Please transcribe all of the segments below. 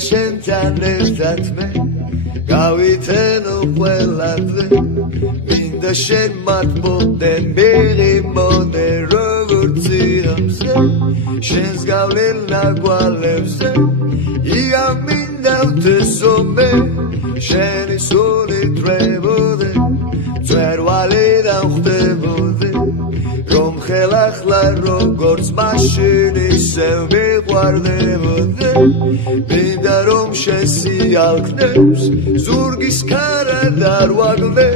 შენთან ერთად მე გავითენო ყველა დღე მინდა შენ მათბობდე მიღიმოდე როგორც ირამზე შენს გავლილ ნაგვალებზე ია მინდა ვთესომე შენი სული დრებოდე ძვერვალი დავხდებოდე რომ ხელახლა როგორც მაშინ ისევ მიყვარდებოდე მინდა რომ შესიალქნებს ზურგის ქარა დარვაგდე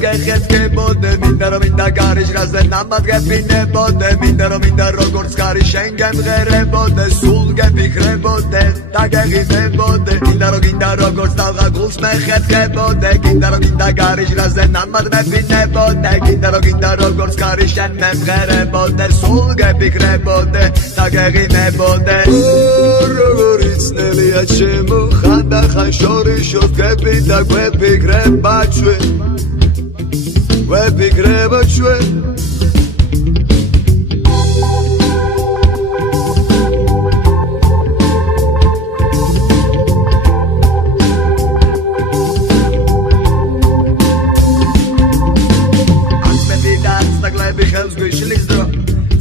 გეხეთქებოდე მინდა რომ მინდა გარიშრაზე ნამად გეფინებოდე მინდა რომ მინდა როგორც გარი შენ გემღერებოდე სულ გეფიქრებოდე და გეღიზებოდე მინდა რომ გინდა როგორც ტალღა გულს მეხეთქებოდე გინდა რომ გინდა გარიშრაზე ნამად მეფინებოდე გინდა რომ გინდა როგორც გარი შენ მემღერებოდე სულ გეფიქრებოდე და გეღიზებოდე როგორ იცნელია ჩემო ხანდახან შორიშოთ გეფი და გვეფიქრება ჩვენ ვეფიქრება ჩვენ ასმები და ასტაგლები ხელს გვიშლის დრო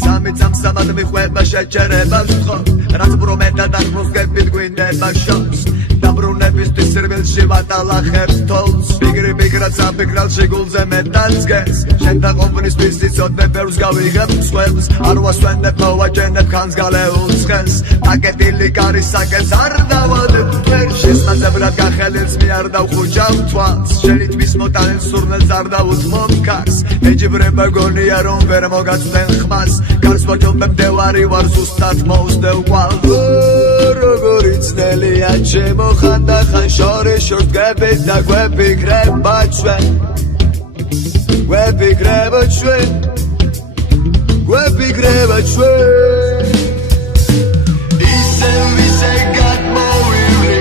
სამი სამსამად მიხვება შეჩერებას ხო რაც პრომეტად ახლოს გეფით გვინდება შობს დაბრუნებისთვის სერვილში ვატალახებს თოლს ბიგრი ბიგრად საფიქრალში გულზე მეტალსგეს შენთან ყოფნისთვის იცოდე ბევრს გავიღებ მსხვერპლს არ ვასვენებ მოვაჯენებ ხანს გალეულს ხელს აკეტილი კარისაკეს არ დავადებ თვერს შესნაძებრად გახელილს მე არ დავხუჯავ თვალს შენი თმის მოტანილ სურნელს არ დავუთმობ კარს მეჯიბრება გონია რომ ვერ მოგაცდენ ხმას კარს ვაჯობებ დევარი ვარ ზუსტად მოუსდევ ყვალ როგორ იცნელია ჩემო ხანდახან შორიშორ გებით და გვეფიქრება ჩვენ გვეფიქრება ჩვენ გვეფიქრება ჩვენ ისევ ისე გადმოვივლი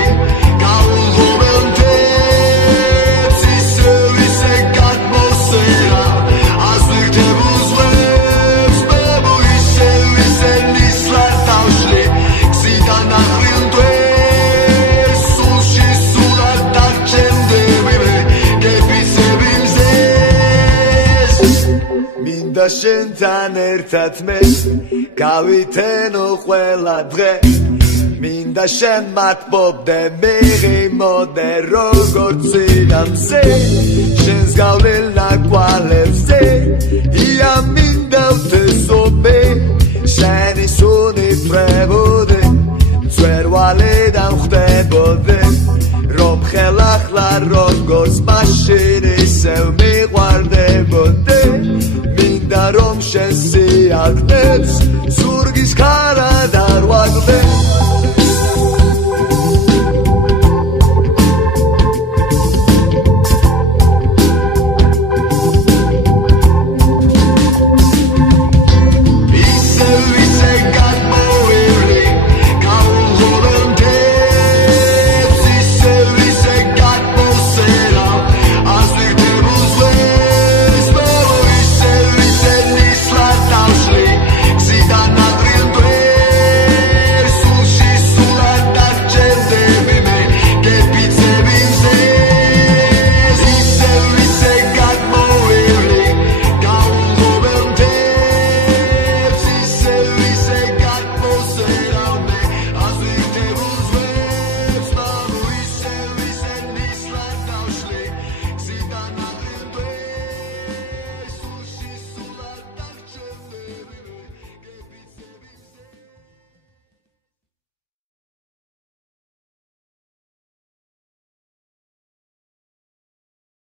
გაუღობელ მტებს ისევ ისე გადმოსერა ასვირთებულ ზღვებს მებო ისევ ისე ნისლარ თავშლი გზიდან ახრილ მტვერს სულში სულად დარჩენდები მე გეფისები მზეს მინდა შენთან ერთად მე გავითენო ყველა დღე მინდა შენ მათბობდე მიღიმოდე როგორც ირამზე შენს გავლილ ნაკვალებზე ია მინდა ვთესობე შენი სუნი პრებოდე ძვერვალი დავხდებოდე რომ ხელახლა როგორც მაშინ ისევ მიყვარდებოდე მინდა რომ შენ სიალქნებს ზურგის ქარა დარვაგდე